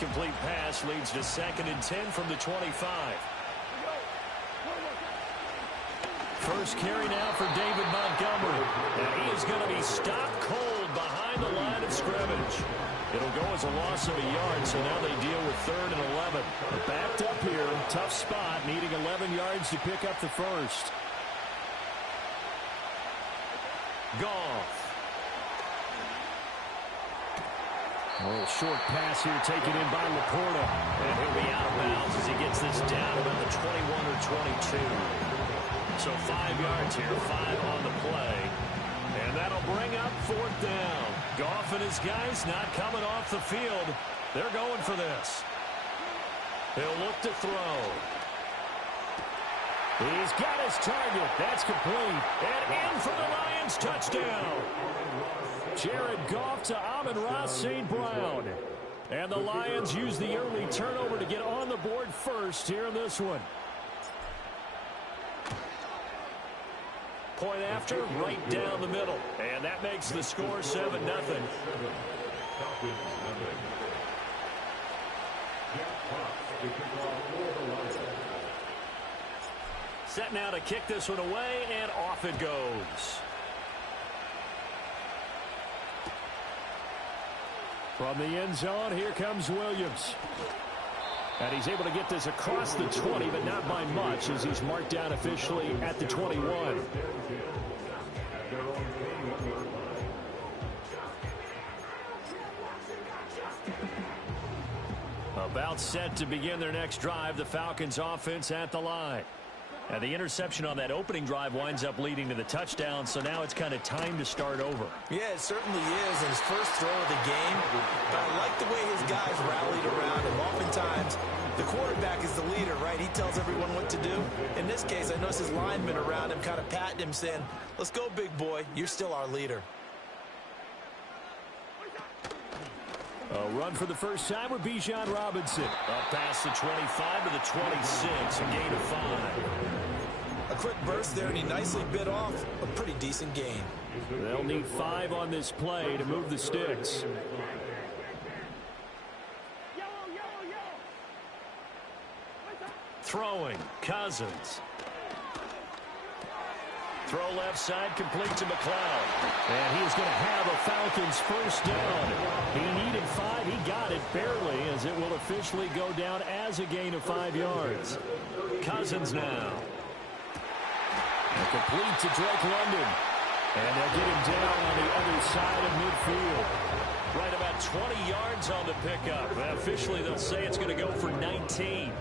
incomplete pass leads to 2nd and 10 from the 25. First carry now for David Montgomery. And he is going to be stopped cold behind the line of scrimmage. It'll go as a loss of a yard, so now they deal with 3rd and 11. Backed up here, tough spot, needing 11 yards to pick up the first. Goff. A little short pass here taken in by Laporta. And he'll be out of bounds as he gets this down about the 21 or 22. So 5 yards here, 5 on the play. And that'll bring up 4th down. Goff and his guys not coming off the field. They're going for this. He'll look to throw. He's got his target. That's complete. And in for the Lions touchdown. Jared Goff to Amon-Ra St. Brown. And the Lions use the early turnover to get on the board first here in this one. Point after, right down the middle. And that makes the score 7-0. Set now to kick this one away, and off it goes. From the end zone, here comes Williams. And he's able to get this across the 20, but not by much, as he's marked down officially at the 21. About set to begin their next drive, the Falcons offense at the line. And the interception on that opening drive winds up leading to the touchdown, so now it's kind of time to start over. Yeah, it certainly is, and his first throw of the game. But I like the way his guys rallied around him. Oftentimes, the quarterback is the leader, right? He tells everyone what to do. In this case, I noticed his linemen around him kind of patting him, saying, let's go, big boy. You're still our leader. A run for the first time with Bijan Robinson. Up past the 25 to the 26, a gain of 5. A quick burst there, and he nicely bit off a pretty decent gain. They'll need 5 on this play to move the sticks. Throwing, Cousins. Throw left side, complete to McLeod. And he is going to have a Falcons first down. He needed 5. He got it barely, as it will officially go down as a gain of 5 yards. Cousins now. Complete to Drake London. And they'll get him down on the other side of midfield. Right about 20 yards on the pickup. Officially, they'll say it's going to go for 19.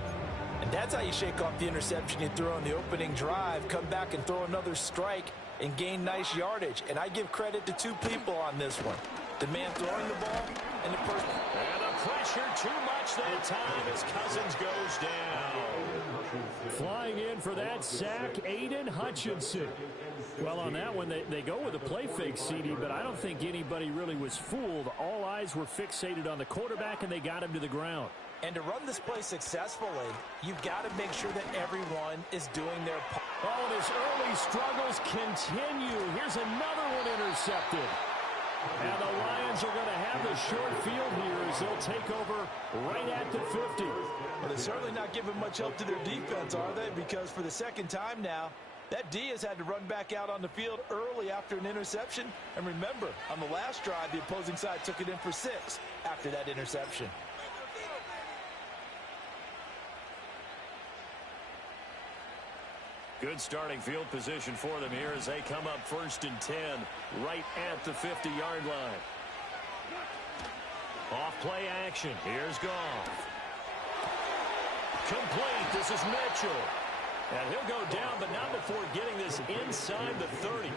And that's how you shake off the interception you threw on the opening drive, come back and throw another strike and gain nice yardage. And I give credit to 2 people on this one. The man throwing the ball and the person. And the pressure too much that time as Cousins goes down. Flying in for that sack, Aiden Hutchinson. Well, on that one, they go with a play fake, CD, but I don't think anybody really was fooled. All eyes were fixated on the quarterback, and they got him to the ground. And to run this play successfully, you've got to make sure that everyone is doing their part. Oh, and his early struggles continue. Here's another one intercepted. And the Lions are going to have the short field here as they'll take over right at the 50. Well, they're certainly not giving much help to their defense, are they? Because for the second time now, that D has had to run back out on the field early after an interception. And remember, on the last drive, the opposing side took it in for 6 after that interception. Good starting field position for them here as they come up 1st and 10 right at the 50-yard line. Off play action. Here's Goff. Complete. This is Mitchell. And he'll go down, but not before getting this inside the 30.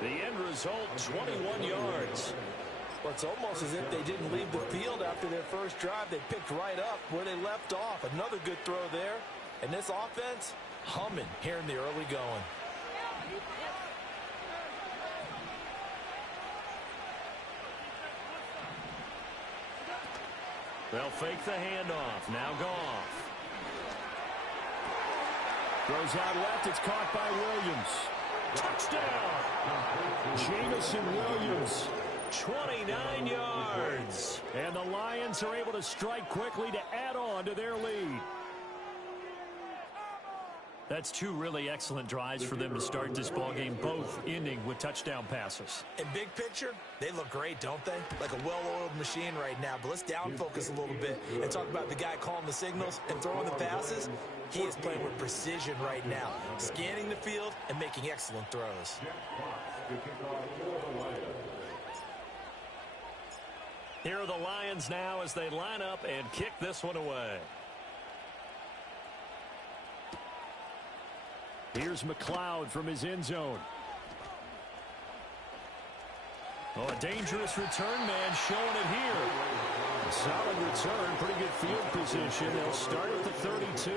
The end result, 21 yards. Well, it's almost as if they didn't leave the field after their first drive. They picked right up where they left off. Another good throw there. And this offense, humming here in the early going. They'll fake the handoff. Now Goff. Throws out left. It's caught by Williams. Touchdown! Jamison Williams. 29 yards. And the Lions Lions are able to strike quickly to add on to their lead. That's two really excellent drives for them to start this ballgame, both ending with touchdown passes. In big picture, they look great, don't they? Like a well-oiled machine right now. But let's down focus a little bit and talk about the guy calling the signals and throwing the passes. He is playing with precision right now, scanning the field and making excellent throws. Here are the Lions now as they line up and kick this one away. Here's McLeod from his end zone. Oh, a dangerous return man showing it here. A solid return, pretty good field position. They'll start at the 32.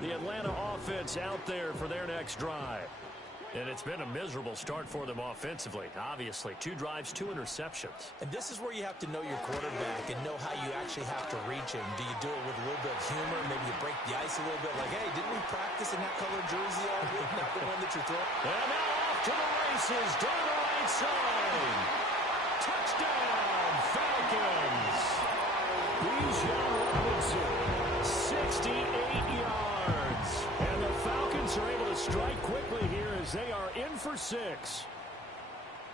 The Atlanta offense out there for their next drive. And it's been a miserable start for them offensively. Obviously, 2 drives, 2 interceptions. And this is where you have to know your quarterback and know how you actually have to reach him. Do you do it with a little bit of humor? Maybe you break the ice a little bit. Like, hey, didn't we practice in that color jersey all week? Not the one that you're throwing. And now off to the races down the right side. Touchdown, Falcons. Bijan Robinson, 68 yards. And the Falcons are able to strike quickly here as they are in for 6.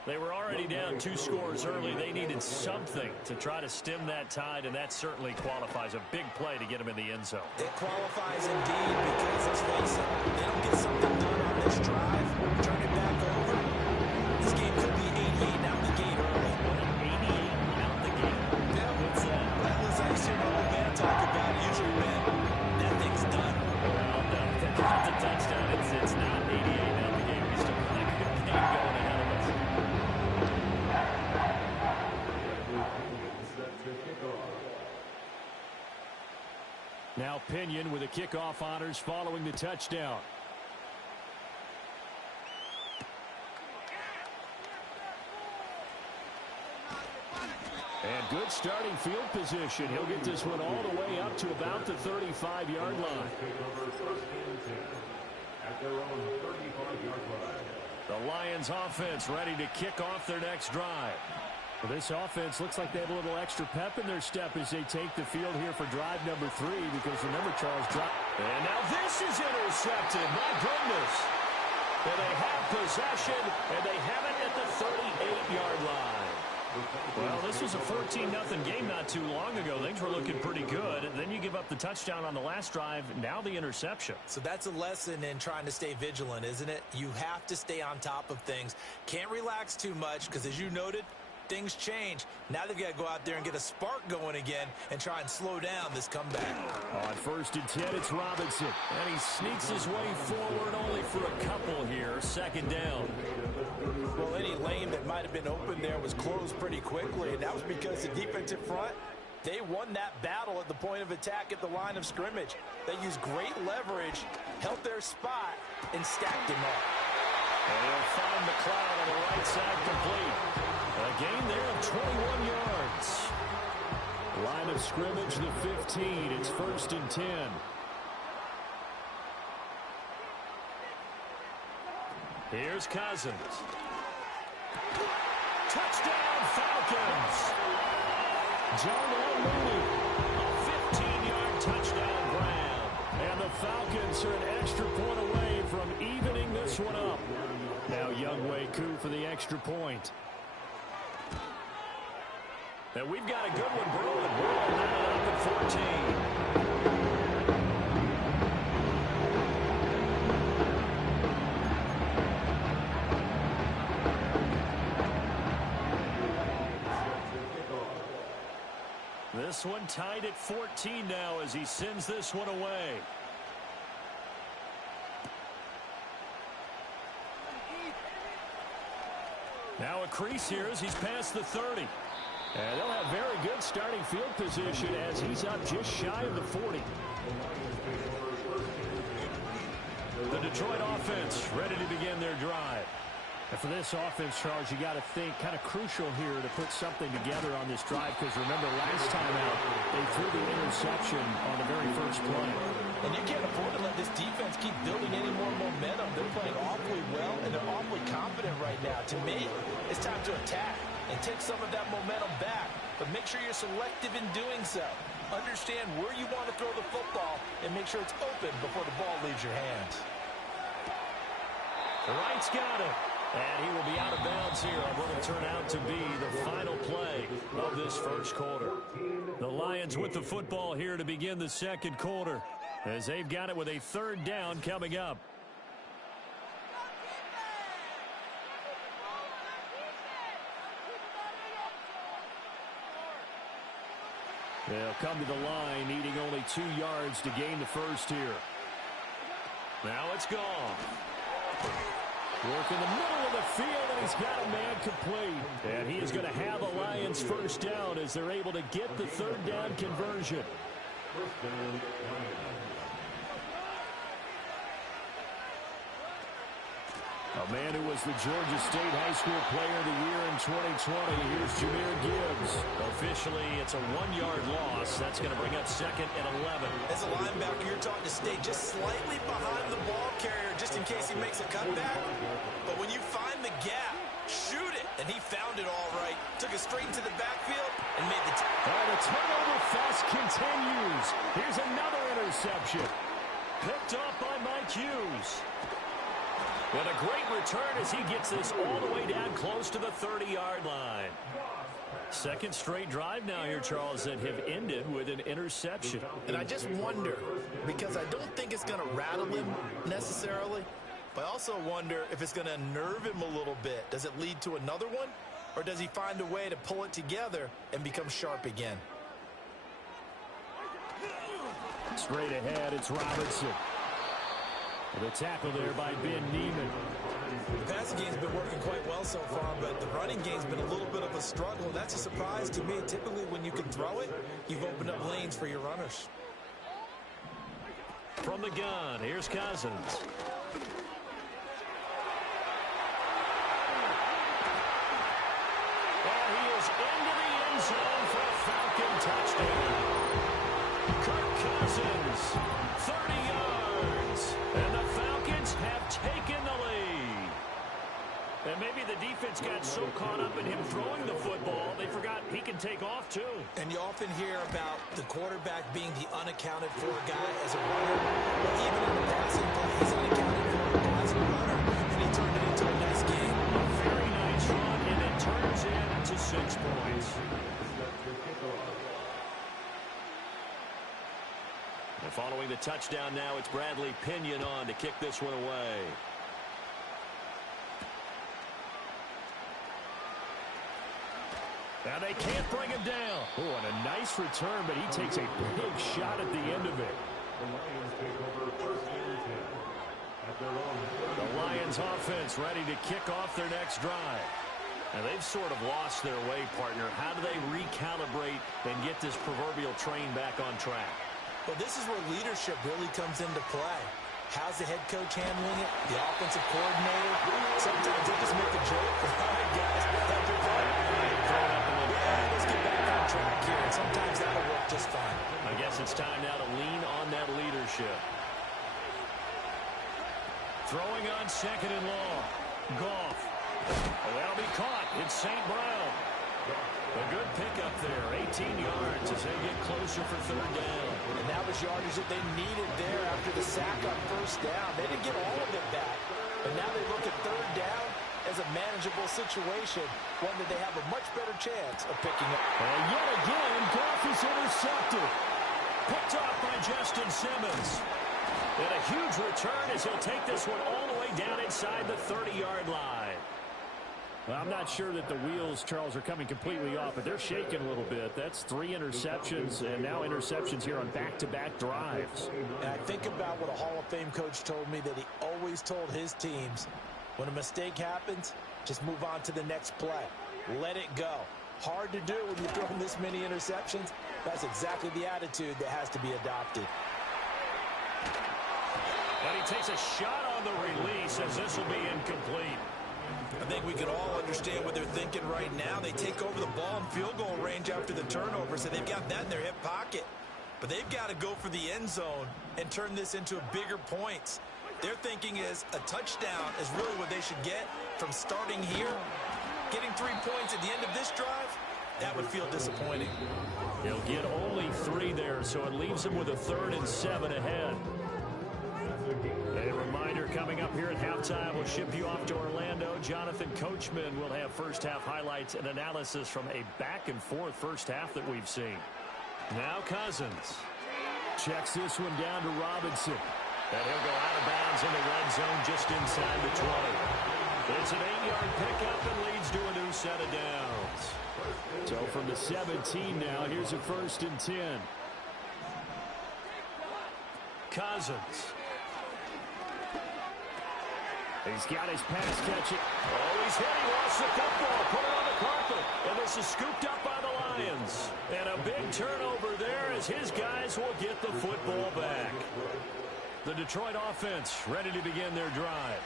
They were already down 2 scores early. They needed something to try to stem that tide, and that certainly qualifies. A big play to get them in the end zone. It qualifies indeed because, let's face it, they don't get something done on this drive, turn it back over. This game could be 88 out the gate early. 88 out the gate. Yeah. What's that? Listen, I used to hear my old man talk about it. Usually, man, that thing's done. Well, no, that's a touchdown. It's not 88 out the gate. We still got a good game going ahead of us. Now Pinion with the kickoff honors following the touchdown. And good starting field position. He'll get this one all the way up to about the 35-yard line. The Lions offense ready to kick off their next drive. Well, this offense looks like they have a little extra pep in their step as they take the field here for drive number 3, because remember, Charles dropped. And now this is intercepted. My goodness. And they have possession, and they have it at the 38-yard line. Well, this was a 14-0 game not too long ago. Things were looking pretty good. And then you give up the touchdown on the last drive. Now the interception. So that's a lesson in trying to stay vigilant, isn't it? You have to stay on top of things. Can't relax too much because, as you noted, things change. Now they've got to go out there and get a spark going again and try and slow down this comeback. On 1st and 10, it's Robinson. And he sneaks his way forward only for a couple here. 2nd down. Well, any lane that might have been open there was closed pretty quickly, and that was because the defensive front, they won that battle at the point of attack at the line of scrimmage. They used great leverage, held their spot, and stacked him up. And he'll find McLeod on the right side complete. A gain there of 21 yards. Line of scrimmage, the 15. It's 1st and 10. Here's Cousins. Touchdown, Falcons. John Mooney, a 15-yard touchdown grab. And the Falcons are an extra point away from evening this one up. Now Younghoe Koo for the extra point. And we've got a good one brewing. We're all lining up at 14. This one tied at 14 now as he sends this one away. Now a crease here as he's past the 30. And they'll have very good starting field position as he's up just shy of the 40. The Detroit offense ready to begin their drive. And for this offense, Charles, you got to think kind of crucial here to put something together on this drive, because remember last time out they threw the interception on the very first play. And you can't afford to let this defense keep building any more momentum. They're playing awfully well, and they're awfully confident right now. To me, it's time to attack. and take some of that momentum back. But make sure you're selective in doing so. Understand where you want to throw the football and make sure it's open before the ball leaves your hands. The right's got it. And he will be out of bounds here on what will turn out to be the final play of this first quarter. The Lions with the football here to begin the second quarter, as they've got it with a third down coming up. They'll come to the line, needing only 2 yards to gain the first here. Now it's gone. Work in the middle of the field, and he's got a man complete. And he is going to have a Lions first down as they're able to get the third down conversion. A man who was the Georgia State High School Player of the Year in 2020. Here's Jahmyr Gibbs. Officially, it's a 1-yard loss. That's going to bring up second and 11. As a linebacker, you're taught to stay just slightly behind the ball carrier just in case he makes a cutback. But when you find the gap, shoot it. And he found it all right. Took it straight into the backfield and made the the turnover fest continues. Here's another interception. Picked up by Mike Hughes. And a great return as he gets this all the way down close to the 30-yard line. Second straight drive now here, Charles, that have ended with an interception. And I just wonder, because I don't think it's going to rattle him necessarily, but I also wonder if it's going to unnerve him a little bit. Does it lead to another one? Or does he find a way to pull it together and become sharp again? Straight ahead, it's Robinson. The tackle there by Ben Neiman. The passing game's been working quite well so far, but the running game's been a little bit of a struggle. And that's a surprise to me. Typically, when you can throw it, you've opened up lanes for your runners. From the gun, here's Cousins. And he is into the end zone for a Falcon touchdown. Kirk Cousins, 30 yards. And the Falcons have taken the lead. And maybe the defense got so caught up in him throwing the football, they forgot he can take off too. And you often hear about the quarterback being the unaccounted for guy as a runner. But even in the passing play, he's unaccounted for as a runner. And he turned it into a nice game. A very nice run, and it turns into 6 points. And following the touchdown now, it's Bradley Pinion on to kick this one away. Now they can't bring him down. Oh, and a nice return, but he takes a big shot at the end of it. The Lions offense ready to kick off their next drive. Now they've sort of lost their way, partner. How do they recalibrate and get this proverbial train back on track? Well, this is where leadership really comes into play. How's the head coach handling it? The offensive coordinator? Sometimes they just make a joke. All right, guys, that's your play. Yeah, let's get back on track here. And sometimes that'll work just fine. I guess it's time now to lean on that leadership. Throwing on second and long. Goff. Oh, that'll be caught. It's St. Brown. A good pickup there. 18 yards as they get closer for third down. And that was yardage that they needed there after the sack on first down. They didn't get all of it back. But now they look at third down as a manageable situation, one that they have a much better chance of picking up. And yet again, Goff is intercepted. Picked off by Justin Simmons. And a huge return as he'll take this one all the way down inside the 30-yard line. Well, I'm not sure that the wheels, Charles, are coming completely off, but they're shaking a little bit. That's 3 interceptions, and now interceptions here on back-to-back drives. And I think about what a Hall of Fame coach told me, that he always told his teams, when a mistake happens, just move on to the next play. Let it go. Hard to do when you're throwing this many interceptions. That's exactly the attitude that has to be adopted. And he takes a shot on the release as this will be incomplete. I think we can all understand what they're thinking right now. They take over the ball in field goal range after the turnover, so they've got that in their hip pocket. But they've got to go for the end zone and turn this into bigger points. Their thinking is a touchdown is really what they should get from starting here. Getting 3 points at the end of this drive, that would feel disappointing. He'll get only 3 there, so it leaves him with a 3rd and 7 ahead. A reminder coming up here at halftime, we'll ship you off to Orlando. Jonathan Coachman will have first half highlights and analysis from a back-and-forth first half that we've seen. Now Cousins checks this one down to Robinson. And he'll go out of bounds in the red zone just inside the 20. It's an 8-yard pickup and leads to a new set of downs. So from the 17 now, here's a 1st and 10. Cousins. He's got his pass catching. Oh, he's hit. He lost the football. Put it on the carpet. And this is scooped up by the Lions. And a big turnover there as his guys will get the football back. The Detroit offense ready to begin their drive.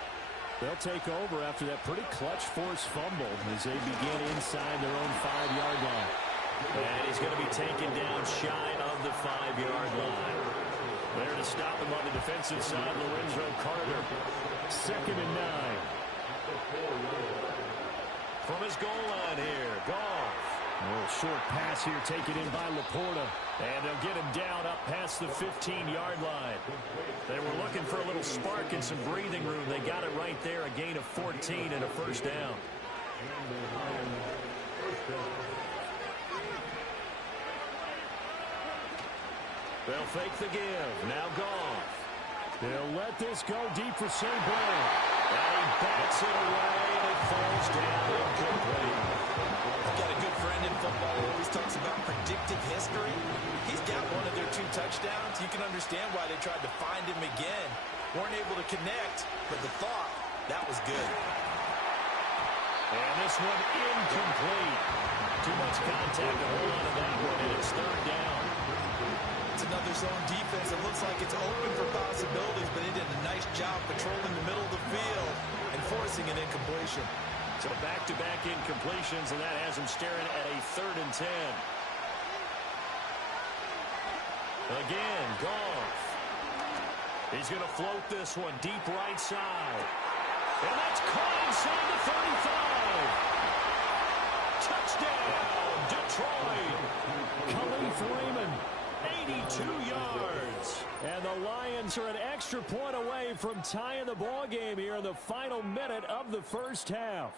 They'll take over after that pretty clutch forced fumble as they begin inside their own 5-yard line. And he's going to be taken down shy of the 5-yard line. There to stop him on the defensive side, Lorenzo Carter. 2nd and 9. From his goal line here, Goff. A little short pass here taken in by Laporta. And they'll get him down up past the 15-yard line. They were looking for a little spark and some breathing room. They got it right there, a gain of 14 and a first down. They'll fake the give. Now Goff. They'll let this go deep for St. Brown. And he bats it away, and it falls down incomplete. I've got a good friend in football who always talks about predictive history. He's got one of their 2 touchdowns. You can understand why they tried to find him again. Weren't able to connect, but the thought, that was good. And this one incomplete. Too much contact to hold on to that one, and it's 3rd down. It's another zone defense. It looks like it's open for possibilities, but they did a nice job patrolling the middle of the field and forcing an incompletion. So back-to-back incompletions, and that has him staring at a 3rd and 10. Again, Goff. He's going to float this one deep right side. And that's caught inside the 35. Touchdown, Detroit. Khalif Raymond. 82 yards. And the Lions are an extra point away from tying the ball game here in the final minute of the first half.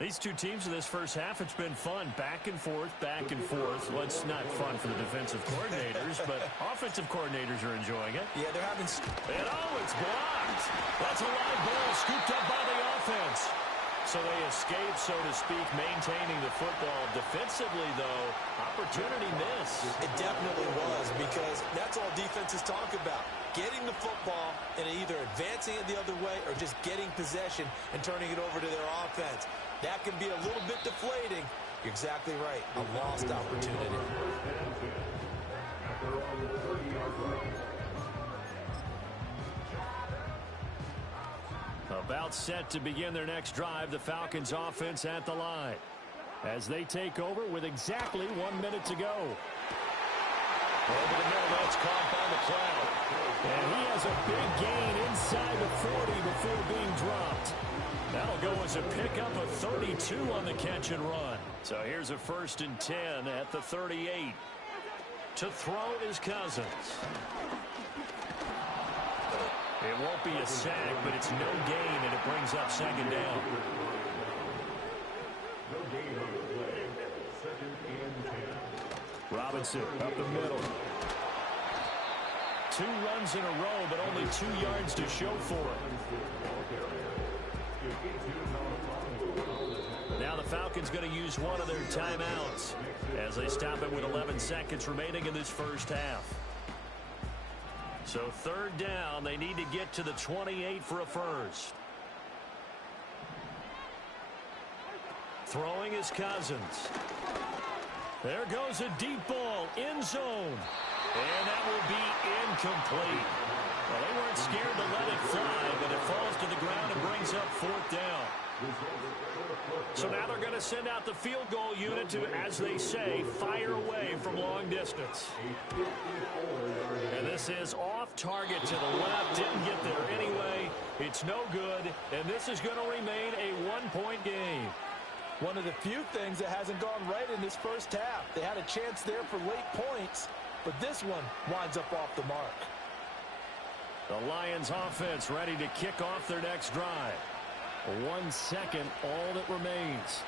These two teams in this first half, it's been fun. Back and forth, back and forth. Well, it's not fun for the defensive coordinators, but offensive coordinators are enjoying it. Yeah, they're having... And oh, it's blocked. That's a live ball scooped up by the offense. So they escape, so to speak, maintaining the football. Defensively, though, opportunity miss. It definitely was, because that's all defenses talk about. Getting the football and either advancing it the other way or just getting possession and turning it over to their offense. That can be a little bit deflating. You're exactly right. A lost opportunity. About set to begin their next drive, the Falcons offense at the line as they take over with exactly 1 minute to go. Over the middle, that's caught by McLeod. And he has a big gain inside the 40 before being dropped. That'll go as a pickup of 32 on the catch and run. So here's a 1st and 10 at the 38. To throw is Cousins. It won't be a sack, but it's no gain, and it brings up 2nd down. Robinson up the middle. 2 runs in a row, but only 2 yards to show for it. Now the Falcons going to use one of their timeouts as they stop it with 11 seconds remaining in this first half. So 3rd down, they need to get to the 28 for a first. Throwing is Cousins. There goes a deep ball, end zone. And that will be incomplete. Well, they weren't scared to let it fly, but it falls to the ground and brings up 4th down. So now they're going to send out the field goal unit to, as they say, fire away from long distance. And this is off target to the left. Didn't get there anyway. It's no good, and this is going to remain a 1-point game. One of the few things that hasn't gone right in this first half. They had a chance there for late points, but this one winds up off the mark. The Lions offense ready to kick off their next drive. 1 second, all that remains.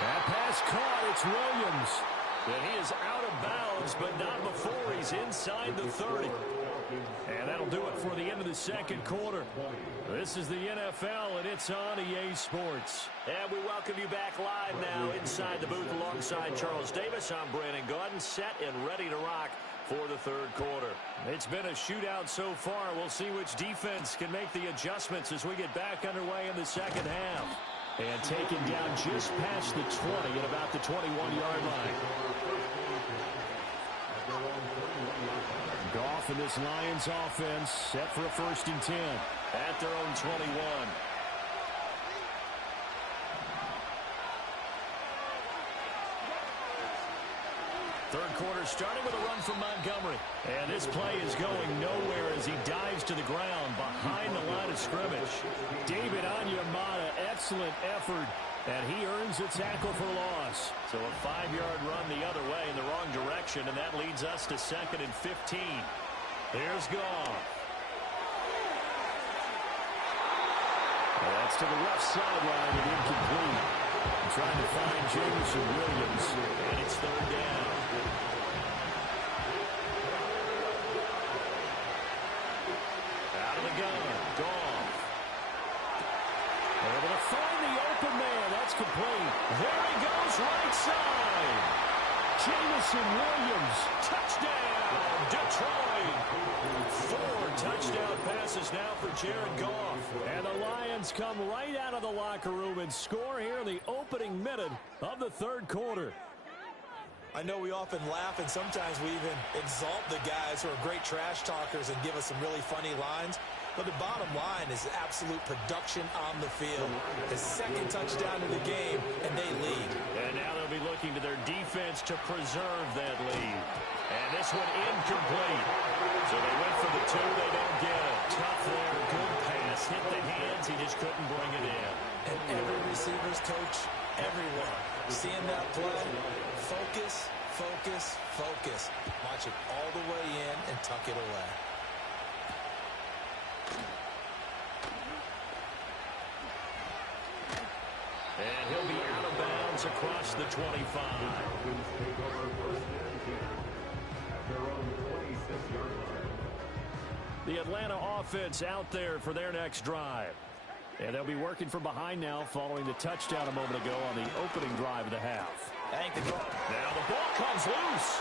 That pass caught. It's Williams. And he is out of bounds, but not before he's inside the 30. And that'll do it for the end of the second quarter. This is the NFL, and it's on EA Sports. And we welcome you back live now inside the booth alongside Charles Davis. I'm Brandon Gaudin, set and ready to rock for the third quarter. It's been a shootout so far. We'll see which defense can make the adjustments as we get back underway in the second half. And taken down just past the 20 at about the 21-yard line. Goff in this Lions offense set for a 1st and 10 at their own 21. Third quarter starting with a run from Montgomery. And this play is going nowhere as he dives to the ground behind the line of scrimmage. David Onyemata, excellent effort, and he earns a tackle for loss. So a 5-yard run the other way in the wrong direction, and that leads us to 2nd and 15. Here's Goff. Well, that's to the left sideline and incomplete. Trying to find Jameson Williams, and it's 3rd down. Out of the gun, Goff. Able to find the open man. That's complete. There he goes, right side. Jameson Williams, touchdown, Detroit. 4 touchdown passes now for Jared Goff. And the Lions come right out of the locker room and score here in the opening minute of the third quarter. I know we often laugh, and sometimes we even exalt the guys who are great trash talkers and give us some really funny lines. But the bottom line is absolute production on the field. His 2nd touchdown of the game, and they lead. And now they'll be looking to their defense to preserve that lead. And this one incomplete. So they went for the 2, they don't get it. Tough there, good pass. Hit the hands, he just couldn't bring it in. And every receiver's coach, everyone, seeing that play, focus, focus, focus. Watch it all the way in and tuck it away. And he'll be out of bounds across the 25. The Atlanta offense out there for their next drive. And they'll be working from behind now following the touchdown a moment ago on the opening drive of the half. Now the ball comes loose.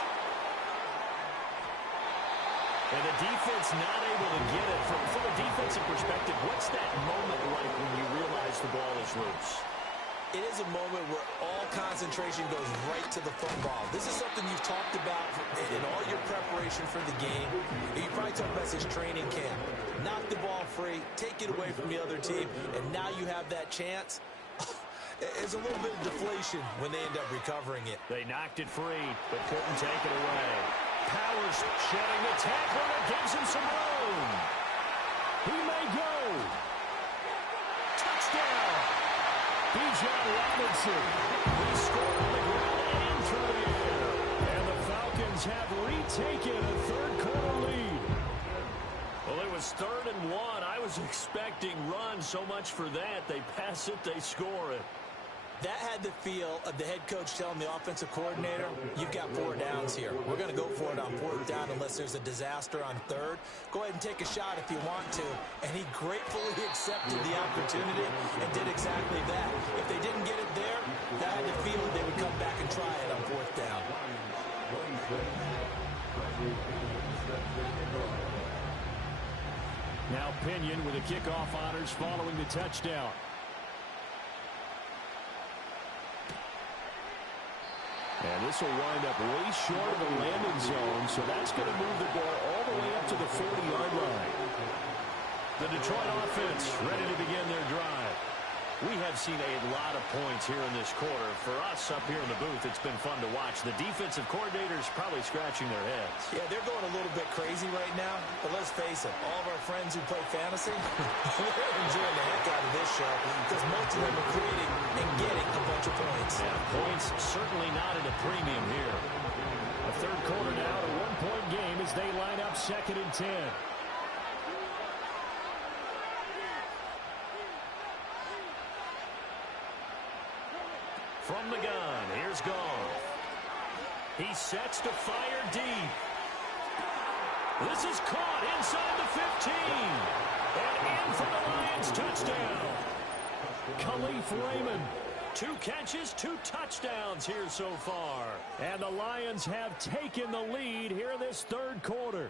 And the defense not able to get it. From a defensive perspective, what's that moment like when you realize the ball is loose? It is a moment where all concentration goes right to the football. This is something you've talked about in all your preparation for the game. You probably talked about this training camp. Knock the ball free, take it away from the other team, and now you have that chance. There's a little bit of deflation when they end up recovering it. They knocked it free, but couldn't take it away. Powers shedding the tackle, and it gives him some room. He may go. Touchdown. Bijan Robinson. He scored on the ground and through the air. And the Falcons have retaken a third-quarter lead. Well, it was 3rd and 1. I was expecting run, so much for that. They pass it, they score it. That had the feel of the head coach telling the offensive coordinator, you've got 4 downs here. We're going to go for it on 4th down unless there's a disaster on 3rd. Go ahead and take a shot if you want to. And he gratefully accepted the opportunity and did exactly that. If they didn't get it there, that had the feeling they would come back and try it on 4th down. Now Pinion with the kickoff honors following the touchdown. And this will wind up way short of the landing zone, so that's going to move the ball all the way up to the 40-yard line. The Detroit offense ready to begin their drive. We have seen a lot of points here in this quarter. For us up here in the booth, it's been fun to watch. The defensive coordinators probably scratching their heads. Yeah, they're going a little bit crazy right now. But let's face it, all of our friends who play fantasy, they're enjoying the heck out of this show because most of them are creating and getting a bunch of points. Yeah, points certainly not at a premium here. A third quarter now, a one-point game as they line up 2nd and 10. From the gun, here's Goff. He sets to fire deep. This is caught inside the 15. And in for the Lions touchdown. Khalif Raymond. 2 catches, 2 touchdowns here so far. And the Lions have taken the lead here in this third quarter.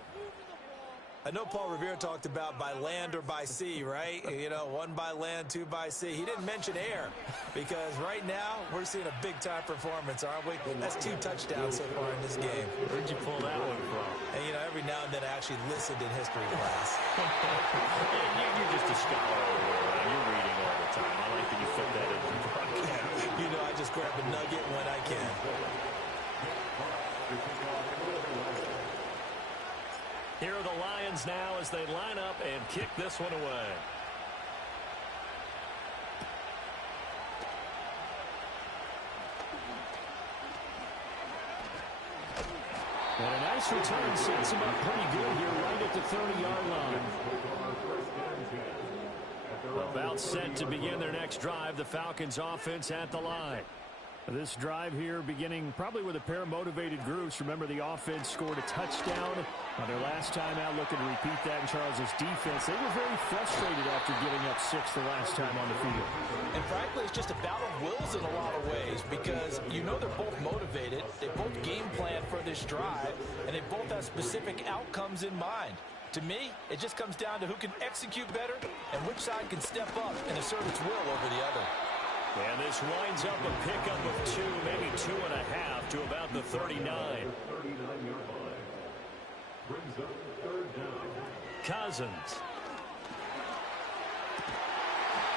I know Paul Revere talked about by land or by sea, right? You know, 1 by land, 2 by sea. He didn't mention air because right now we're seeing a big-time performance, aren't we? That's 2 touchdowns so far in this game. Where'd you pull that one from? And, you know, every now and then I actually listened in history class. You're just a scholar over there, right? You're reading all the time. I like that you fit that into the broadcast. You know, I just grab a nugget when I can. Here are the Lions now as they line up and kick this one away. And a nice return sets him up pretty good here right at the 30-yard line. About set to begin their next drive, the Falcons offense at the line. This drive here beginning probably with a pair of motivated groups. Remember, the offense scored a touchdown on their last time out. Looking to repeat that in Charles's defense. They were very frustrated after giving up 6 the last time on the field. And frankly, it's just a battle of wills in a lot of ways because you know they're both motivated. They both game plan for this drive, and they both have specific outcomes in mind. To me, it just comes down to who can execute better and which side can step up and assert its will over the other. And this winds up a pickup of 2, maybe 2.5 to about the 39. Cousins.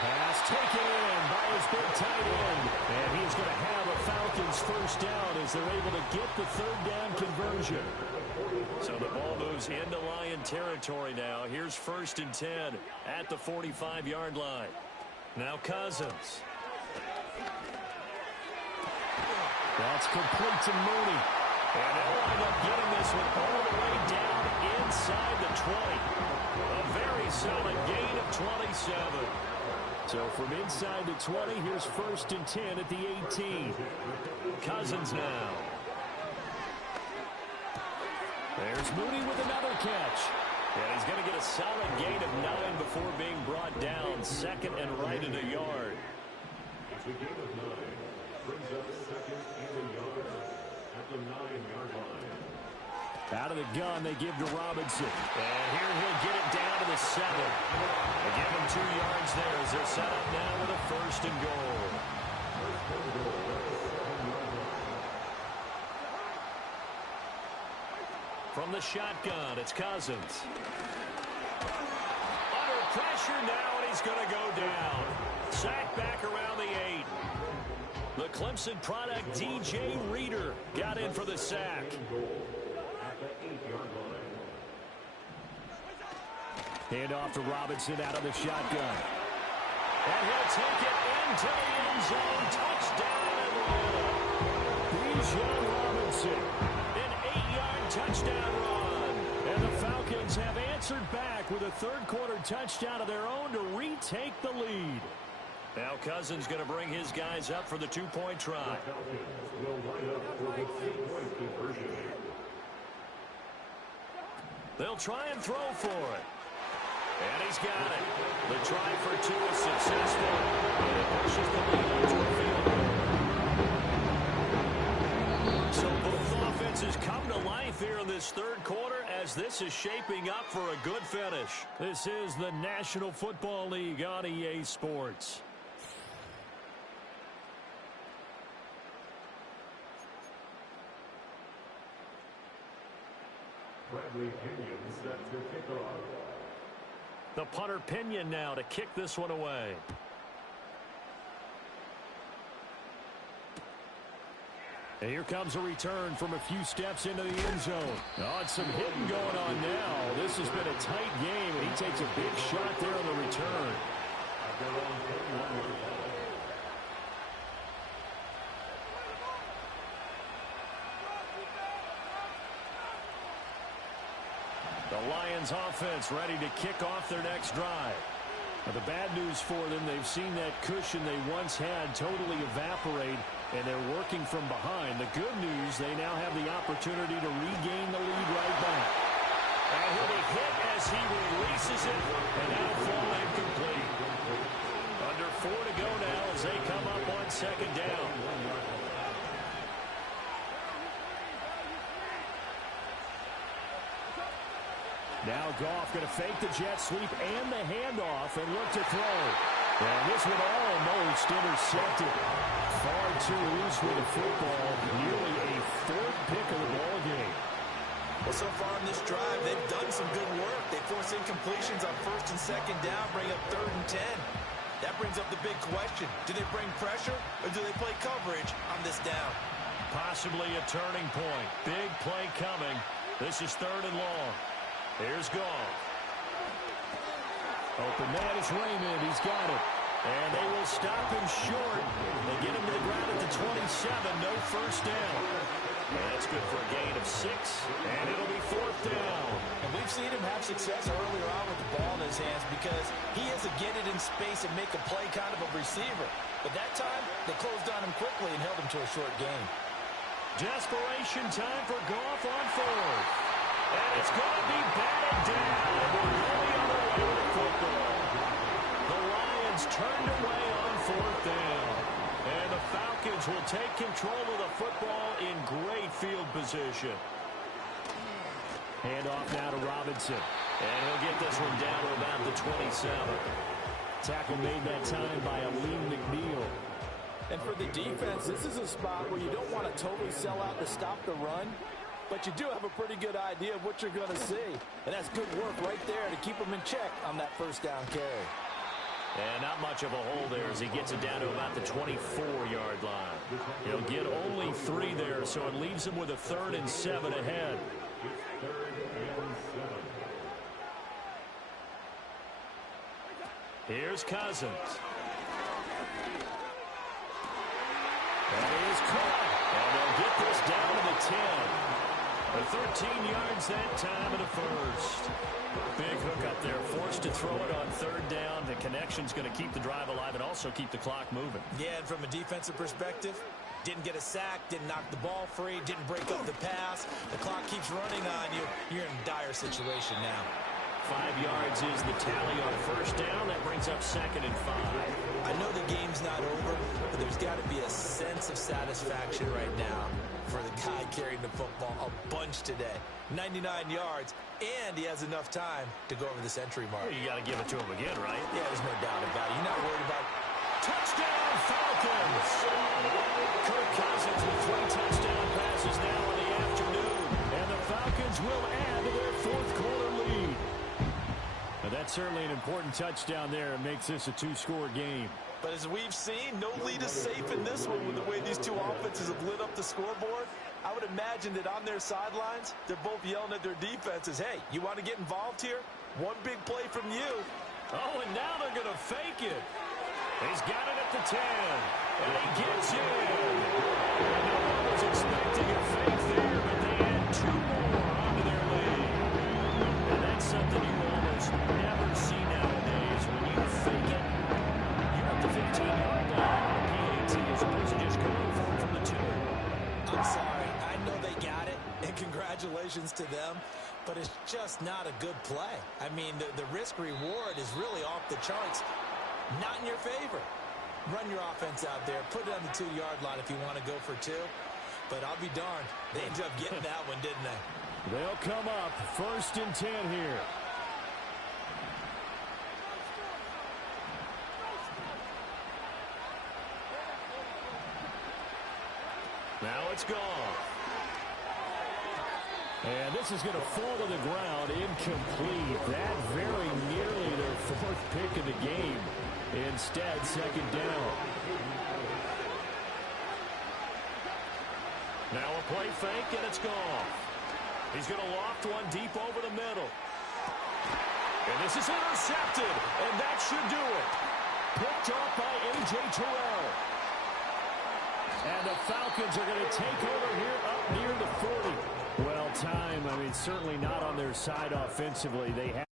Pass taken in by his big tight end. And he's going to have a Falcons first down as they're able to get the 3rd down conversion. So the ball moves into Lion territory now. Here's 1st and 10 at the 45-yard line. Now Cousins. That's complete to Mooney. And they'll wind up getting this one all the way down inside the 20. A very solid gain of 27. So from inside the 20, here's 1st and 10 at the 18. Cousins now. There's Mooney with another catch. And he's going to get a solid gain of 9 before being brought down. 2nd and right at a yard. It's a gain of 9. Brings up 2nd and a yard at the 9-yard line. Out of the gun, they give to Robinson. And here he'll get it down to the 7. They give him 2 yards there as they're set up now with a 1st and goal. From the shotgun, it's Cousins. Under pressure now, and he's going to go down. Sacked back around the 8. The Clemson product, DJ Reader, got in for the sack. Hand off to Robinson out of the shotgun. And he'll take it into the end zone. Touchdown Atlanta. Bijan Robinson. An 8-yard touchdown run. And the Falcons have answered back with a 3rd quarter touchdown of their own to retake the lead. Now Cousins going to bring his guys up for the 2-point try. They'll try and throw for it. And he's got it. The try for 2 is successful. And it pushes the lead up to a field goal. So both offenses come to life here in this 3rd quarter as this is shaping up for a good finish. This is the National Football League on EA Sports. The punter Pinion now to kick this one away. And here comes a return from a few steps into the end zone. Oh, and some hitting going on now. This has been a tight game, and he takes a big shot there on the return. The Lions offense ready to kick off their next drive. Now, the bad news for them, they've seen that cushion they once had totally evaporate, and they're working from behind. The good news, they now have the opportunity to regain the lead right back. And he'll be hit as he releases it, and that'll fall incomplete. Under 4 to go now as they come up on second down. Now Goff going to fake the jet sweep and the handoff and look to throw. And this one almost intercepted. Far too loose with the football. Nearly a fourth pick of the ball game. Well, so far in this drive, they've done some good work. They force incompletions on first and second down, bring up 3rd and 10. That brings up the big question. Do they bring pressure or do they play coverage on this down? Possibly a turning point. Big play coming. This is 3rd and long. Here's Goff. Open man is Raymond. He's got it. And they will stop him short. They get him to the ground at the 27. No first down. And that's good for a gain of 6. And it'll be 4th down. And we've seen him have success earlier on with the ball in his hands because he is a get it in space and make a play kind of a receiver. But that time, they closed on him quickly and held him to a short gain. Desperation time for Goff on 4th. And it's going to be batted down. We're really on the way with the football. The Lions turned away on 4th down. And the Falcons will take control of the football in great field position. Handoff now to Robinson. And he'll get this one down to about the 27. Tackle made that time by Aleem McNeil. And for the defense, this is a spot where you don't want to totally sell out to stop the run, but you do have a pretty good idea of what you're going to see. And that's good work right there to keep them in check on that first down carry. And not much of a hole there as he gets it down to about the 24-yard line. He'll get only 3 there, so it leaves him with a 3rd and 7 ahead. Here's Cousins. That is caught. And they'll get this down to the 10. The 13 yards that time and a first. Big hook up there. Forced to throw it on 3rd down. The connection's going to keep the drive alive and also keep the clock moving. Yeah, and from a defensive perspective, didn't get a sack, didn't knock the ball free, didn't break up the pass. The clock keeps running on you. You're in a dire situation now. 5 yards is the tally on 1st down. That brings up 2nd and 5. I know the game's not over, but there's got to be a sense of satisfaction right now for the guy carrying the football a bunch today. 99 yards, and he has enough time to go over the century mark. Well, you got to give it to him again, right? Yeah, there's no doubt about it. You're not worried about touchdown Falcons. Kirk Cousins with 3 touchdown passes now in the afternoon. And the Falcons will add to their 4th quarter lead. Now, that's certainly an important touchdown there. It makes this a 2-score game. But as we've seen, no lead is safe in this one with the way these two offenses have lit up the scoreboard. I would imagine that on their sidelines, they're both yelling at their defenses, hey, you want to get involved here? One big play from you. Oh, and now they're going to fake it. He's got it at the 10. And he gets in. No one was expecting a fake there, but they add 2 more onto their lead. And that's something you almost never see nowadays. When you fake it, you're at the 15-yard line. PAT as opposed to just going for it from the 2. I'm sorry. I know they got it, and congratulations to them, but it's just not a good play. I mean, the risk-reward is really off the charts. Not in your favor. Run your offense out there. Put it on the 2-yard line if you want to go for 2. But I'll be darned. They ended up getting that one, didn't they? They'll come up 1st and 10 here. Now it's gone. And this is going to fall to the ground incomplete. That very nearly their 4th pick of the game. Instead, 2nd down. Now a play fake, and it's gone. He's going to loft one deep over the middle. And this is intercepted, and that should do it. Picked off by A.J. Terrell. And the Falcons are going to take over here up near the 40. Well, time, I mean, certainly not on their side offensively. They have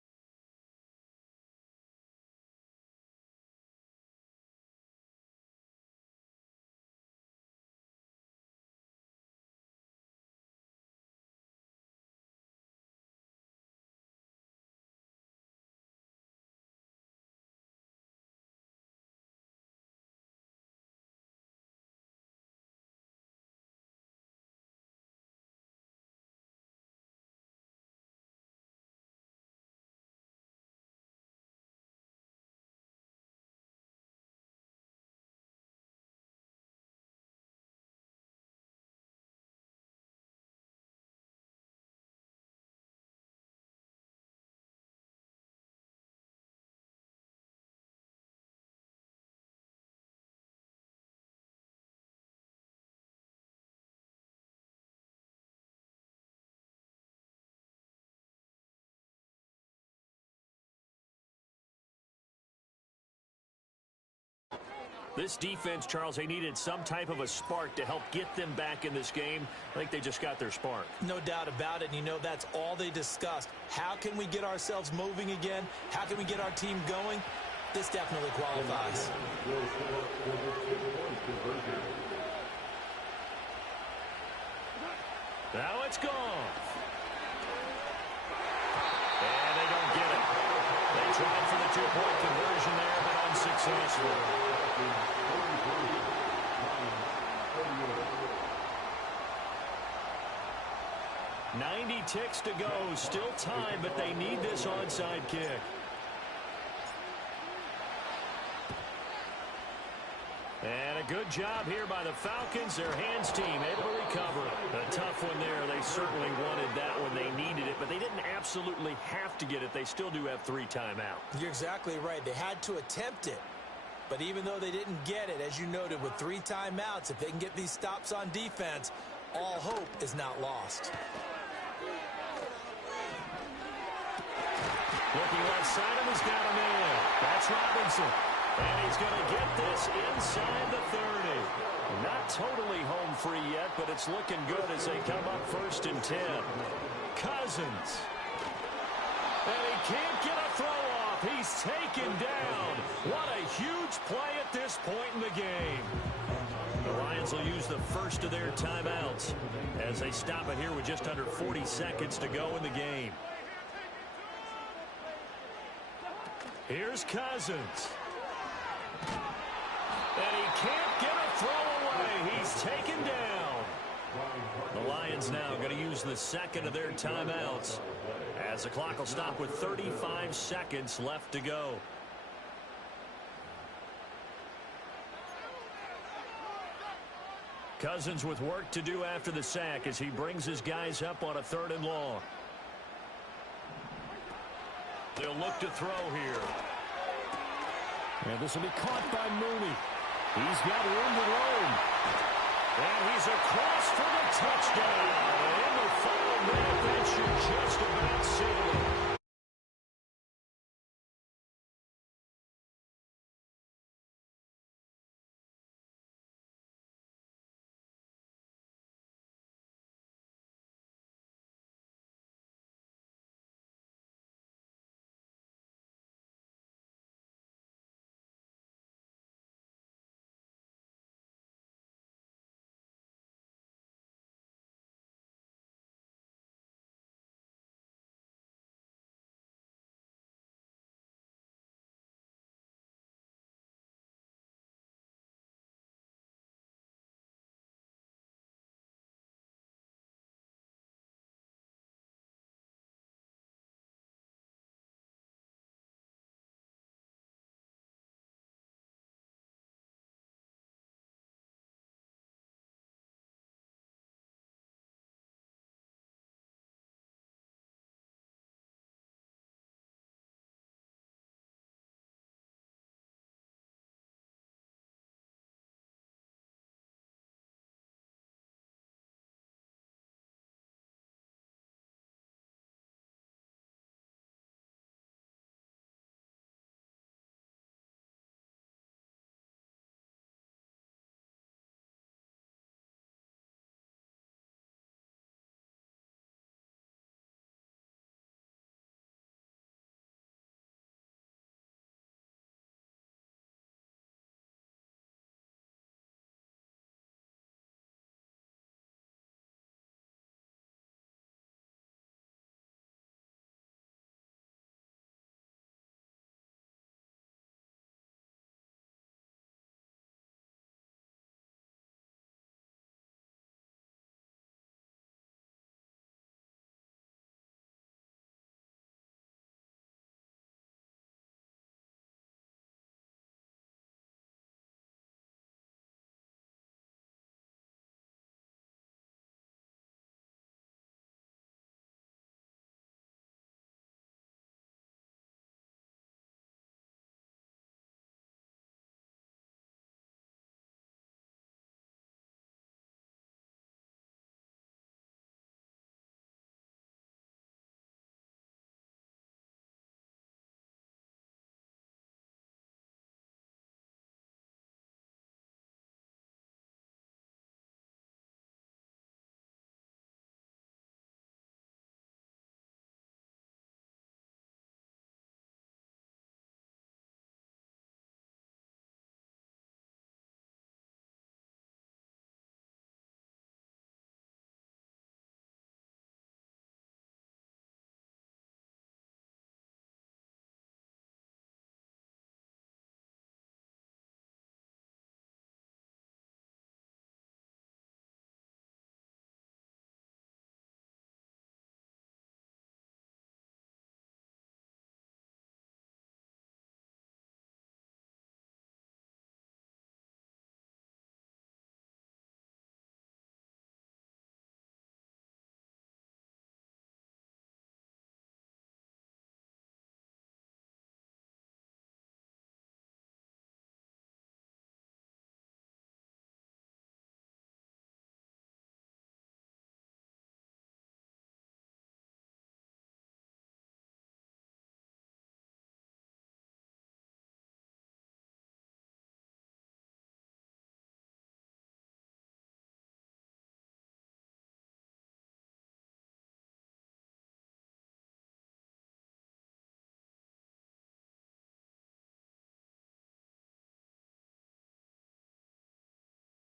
this defense, Charles, they needed some type of a spark to help get them back in this game. I think they just got their spark. No doubt about it. And you know, that's all they discussed. How can we get ourselves moving again? How can we get our team going? This definitely qualifies. Now it's gone. And they don't get it. They tried for the two-point conversion there, but unsuccessful. 90 ticks to go. Still time, but they need this onside kick. And a good job here by the Falcons. Their hands team able to recover. A tough one there. They certainly wanted that when they needed it, but they didn't absolutely have to get it. They still do have 3 timeouts. You're exactly right. They had to attempt it. But even though they didn't get it, as you noted, with 3 timeouts, if they can get these stops on defense, all hope is not lost. Looking left side of him, he's got a man. That's Robinson. And he's going to get this inside the 30. Not totally home free yet, but it's looking good as they come up 1st and 10. Cousins. And he can't get a throw off. He's taken down. What a huge play at this point in the game. The Lions will use the first of their timeouts as they stop it here with just under 40 seconds to go in the game. Here's Cousins. And he can't get a throw away. He's taken down. The Lions now going to use the second of their timeouts as the clock will stop with 35 seconds left to go. Cousins with work to do after the sack as he brings his guys up on a 3rd and long. They'll look to throw here. And this will be caught by Mooney. He's got room to roam. And he's across for the touchdown. And in the final minute, that should just about seal it.